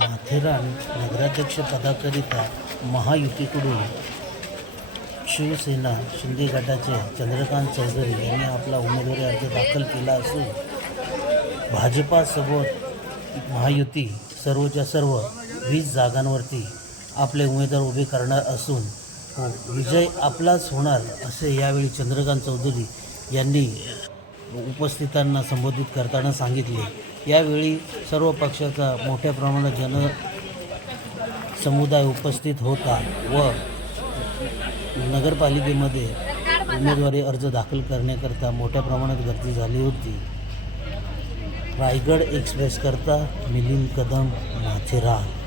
माथेरान नगराध्यक्ष पदाकरिता महायुतीकडून शिवसेना शिंदे गटाचे चंद्रकांत चौधरी यांनी आपला उमेदवारी अर्ज दाखल केला असून भाजपासोबत महायुती सर्वच्या सर्व वीस जागांवरती आपले उमेदवार उभे करणार असून विजय आपलाच होणार असे यावेळी चंद्रकांत चौधरी यांनी उपस्थितांना संबोधित करताना सांगितले. यावेळी सर्व पक्षाचा मोठ्या प्रमाणात जन समुदाय उपस्थित होता व नगरपालिकेमध्ये उमेदवारी अर्ज दाखल करण्याकरता मोठ्या प्रमाणात गर्दी झाली होती. रायगड एक्सप्रेसकरता मिलिंद कदम माथेरान.